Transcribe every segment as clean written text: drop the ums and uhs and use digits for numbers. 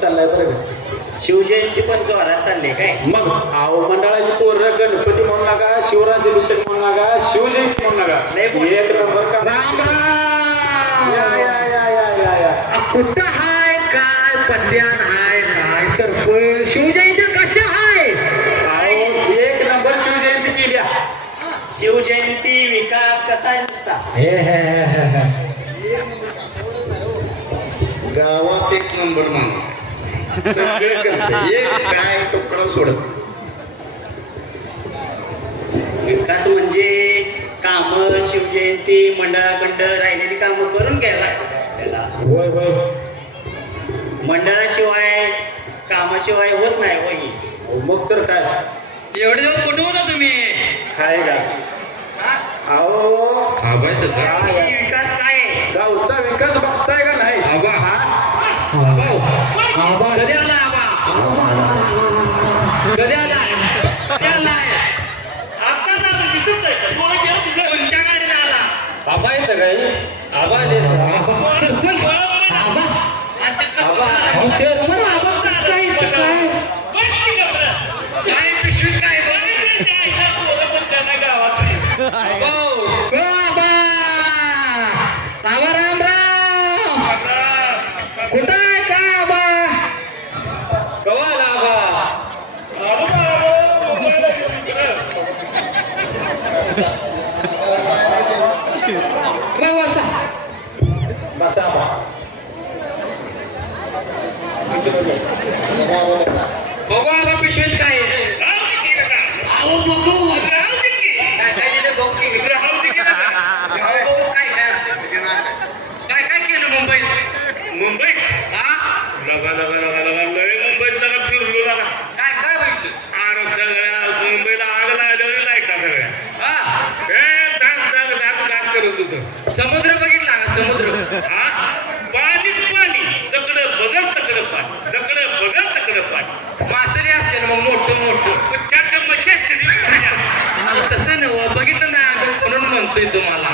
चाललाय बरं का. शिवजयंती पण जोरात चालली काय? मग अहो मंडळाची पोरं गणपती म्हणू नका, शिवराज्याभिषेक म्हणू नका, शिवजयंती म्हणू नका. एक नंबर का. राम राम. या या या या या या. कुठं हाय काय पत्यान हाय काय सरपंच शिवजयंती कशा हाय? अहो एक नंबर शिवजयंती केल्या. शिवजयंती विकास कसा आहे नुसता? गावात एक नंबर माणूस सगळे करते, एक काय तुकडा सोडत नाही. विकास म्हणजे काम, शिवजयंती मंडळाकडं राहिलेली कामं करून घ्यायला त्याला. होय होय. मंडळाशिवाय कामाशिवाय होत नाही होय. अहो, मग तर काय एवढे दिवस कुठं होता तुम्ही? काय का. अहो विकास काय आहे? गावचा विकास बघताय का नाही. कधी आला कधी आलाय? कधी आलाय? आता ना दिसत नाही का? कोण गेलं तुझ्या कोणच्या गाडीला आला? बाबा येतं काय. आबा सरपंच आबा काय पिशवीत काय राम राम. कुठं आहे का आबा? कवाला आबा. बसा बसा आबा. बघू आबा पिशवीत काय आहे? अहो बघू काय काय दिलं बघू की. अहो, बघू काय काय काय केलं मुंबईत हा लगा लगा लगा लगा लय मुंबईत जरा फिरलो लगा. काय काय बघितलं? अरे सगळ्या मुंबईला आग लागल्यावर लाईटा सगळ्या हा झाक करत होतं. समुद्र बघितला का समुद्र? हा पाणीच पाणी, तकडं बघल तकडं पाणी, तकडं बघल तकडं पाणी. मासरी असते ना मग मोठं पण त्यात मशी असते ती पाण्यात. अहो, तसं नव्ह बघितलं ना म्हणून म्हणतोय तुम्हाला.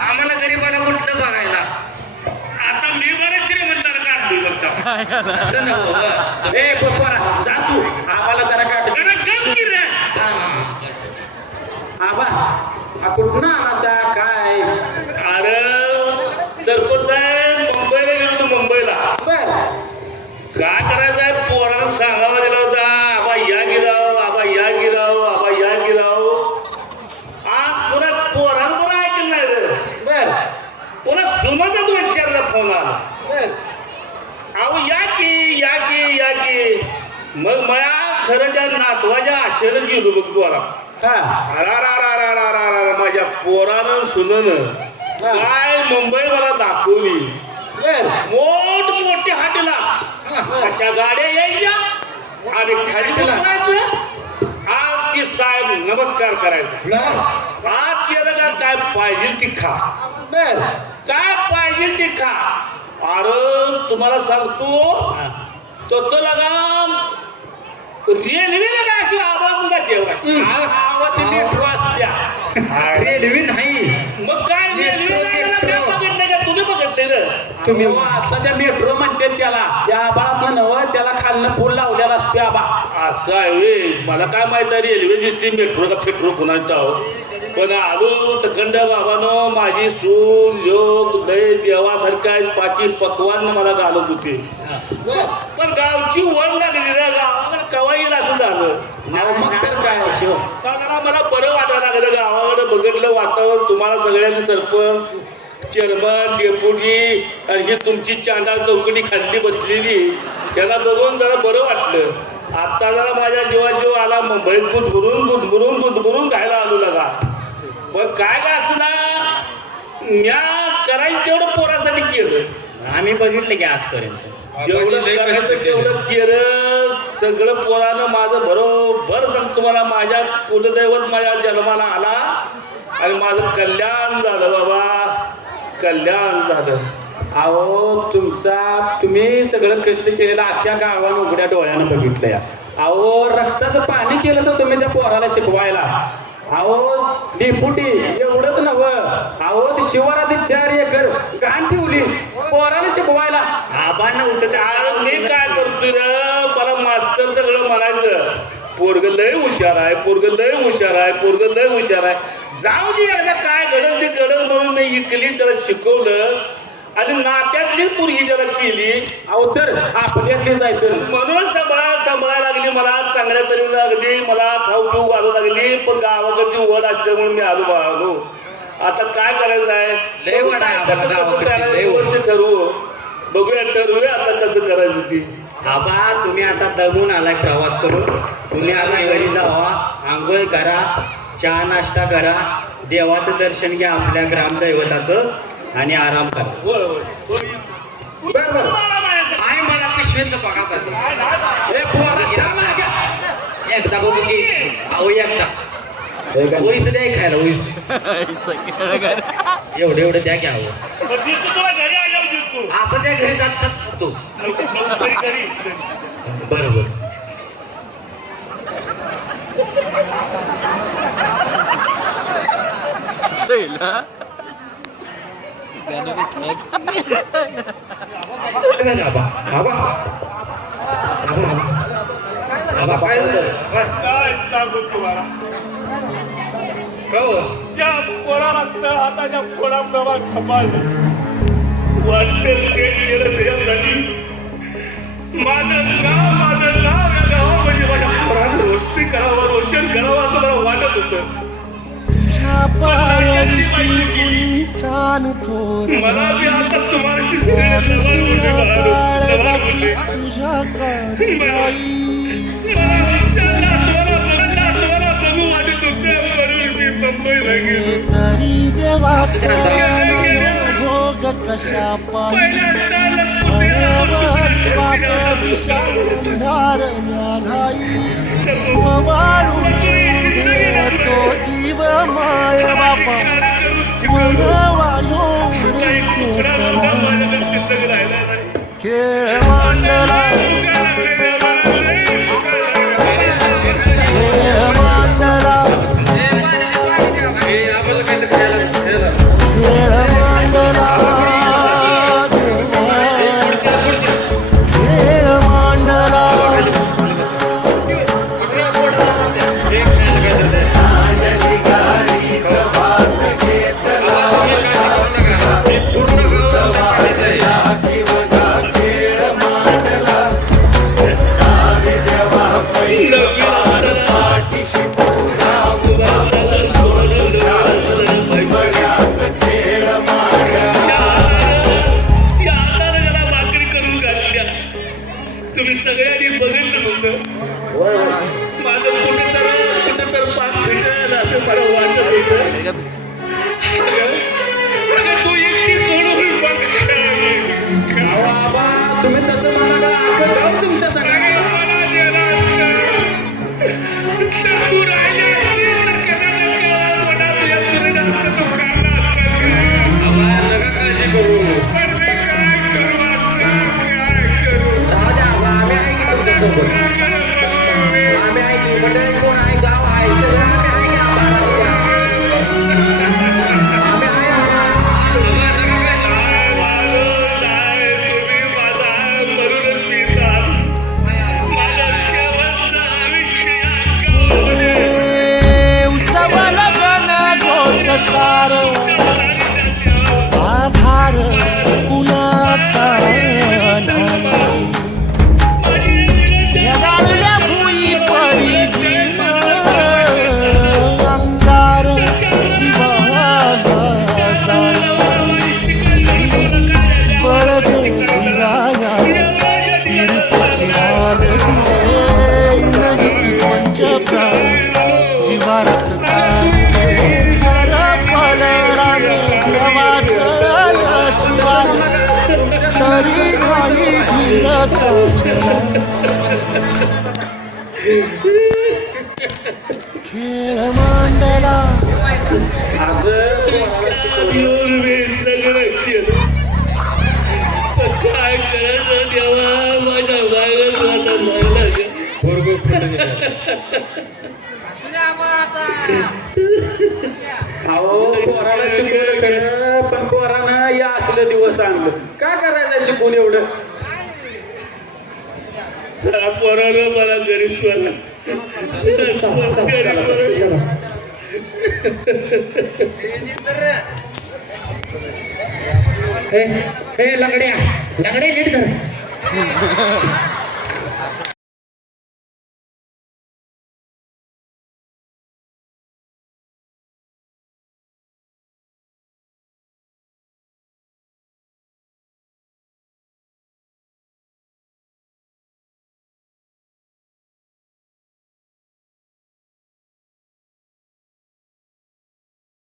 आम्हाला गरीबाला कुठलं बघायला. आता मी बरं श्रीमंताला काढलोय बघता. असं नव्ह. ए पप्पा जा तू. आबाला जरा काढ. जरा गप की रे. आबा हा कुठं आला काय. अरे सरपंच आहे मुंबईला गेलो मुंबईला. बर काय करायचं आहे पोराला सांगावं दिला होता. आबा या गिराव, आबा या गिराव, आबा या गिराव. आज पुन्हा पोराला पण ऐकलं नाही रे. बर पुन्हा सुनाचा 2-4दा फोन आला. बर. अहो या की या की या की. मग मला खरं त्या नातवाच्या आशेनं गेलो बघ पोरा. हा अरा माझ्या पोरानं सुननं काय मुंबई मला दाखवली. बर मोठमोठे हाटेला अशा गाड्या यायच्या आणि खाली उतरायचं. आज ती साहेब नमस्कार करायचा. आज केलं का काय पाहिजे ती खा. बर काय पाहिजे ती खा. अरे तुम्हाला सांगतो तोच लगाम रेल्वेला काय अशी आवाज मेट्रो असत्या. रेल्वे नाही. मग काय रेल्वे बघितलं का तुम्ही बघितलेलं. तुम्ही त्या मेट्रो म्हणते त्याला. त्या आबाला नवं त्याला खालनं पूल लावलेला असतो आबा. असं आहे व्हय. मला काय माहित आहे रेल्वे दिसते मेट्रो का पेट्रोल कुणाचं आहो. पण आलो तखंड बाबानो माझी सून योग लय देवासारखा पाची पकवान मला घालत होते. पण गावची वर लागली ना गावाला कवा येईल असं झालं. मग तर काय शिव. जरा मला बरं वाटायला लागलं गावाकडे बघितलं वातावरण. तुम्हाला सगळ्यांनी सरपंच चेअरमन डेप्युटी आणि ही तुमची चांडाळ चौकटी खाल्ली बसलेली त्याला बघून जरा बरं वाटलं. आता जरा माझ्या जीवाजीव आला. मुंबईत गुदगुरून घायला आलो लगा. पण काय असणार म्या करायचं तेवढं पोरासाठी केलं. आम्ही बघितलं की आजपर्यंत. जेवढं करायचं तेवढं केलं. सगळं पोरानं माझं बरोबर सांग तुम्हाला. माझ्या कुलदैवत माझ्या जन्माला आला आणि माझं कल्याण झालं बाबा. कल्याण झालं. अहो तुम्ही सगळं कष्ट केलेलं अख्ख्या गावानं उघड्या डोळ्यानं बघितलं या. अहो रक्ताचं पाणी केलं सर तुम्ही त्या पोराला शिकवायला. अहो डेपुटी एवढंच नव्हं. अहो ती शिवारात 4 एकर घाण ठेवली पोराला शिकवायला. आबांना उठत मी काय करतोय रे मला मास्तर सगळं म्हणायचं पोरग लय हुशार आहे पोरग लय हुशार आहे पोरग लय हुशार आहे जाऊ दे याला काय घडल ती घडल म्हणून मी इकली त्याला शिकवलं आणि नात्यातली पोरगी त्याला केली अहो तर आपल्यातली जायचं म्हणून सांभाळायला लागली मला चांगल्या तरी लागली मला खाऊ पिऊ घालू लागली पण गावाकडची वड असल्यामुळे मी आलो आता काय करायचं आहे लय वड आहे आम्हाला गावाकडची, लय वड. व्यवस्थित ठरवू बघूया ठरवूया आता कसं करायचं ती आबा तुम्ही आता दमून आलाय प्रवास करून तुम्ही आता घरी जावा आंघोळ करा चहा नाश्ता करा देवाचं दर्शन घ्या आपल्या ग्रामदैवताचं आणि आराम करा होय होय बरोबर आहे मला पिशवीतलं बघा कसं ए पोरा सांग ना. एकदा बघू की अहो एकदा ओईस द्या खायला ओईस एवढं द्या घ्या अहो पण तिथं तुला घरी आल्यावर देतो आपण त्या घरी जातात तो लवकर घरी बरोबर आबा आबा आबा काय काय सांगू तुम्हाला त्या पोराला तर हाताच्या पोराप्रमाणे सांभाळलं वाटेल ते केलं त्याच्यासाठी माझं नाव या गावामध्ये माझ्या पोरानं रोषणी करावं रोशन करावं असं मला वाटत होतं मला बी आता तुम्हाला तरी देवासना भोग कशा पाठ दिशा धारण्या नाही वाळून तो जीव माय बापा वायो रे खेळ मांडला तुम्ही सगळ्यांनी बघितलं होतं माझं कुठं तर पाच भेटेल असं मला वाटत होतं तू एकटी सोडून बाबा तुम्ही तसं म्हणाला अख्खं गाव तुमच्या सगळ्यांना तू राहिला आम्ही आहे की मंडळी कोण आहे गाव आहे सार आधार कुणाचा नाही जगाडल्या भुई परी जीव अंगार जीवाला जाई बळदेस जाया तीर्थची हाल नगती पंचप्राण जीवारत तारी तरी काही धीर खेळ मांडला काय करायचं देवा माझ्या अहो पोराला शिकवलं खरं पण पोरानं या असलं दिवस आणलं का करायचं शिकून एवढं चला पोरानं मला गरीब सोडला लंगड्या नीट कर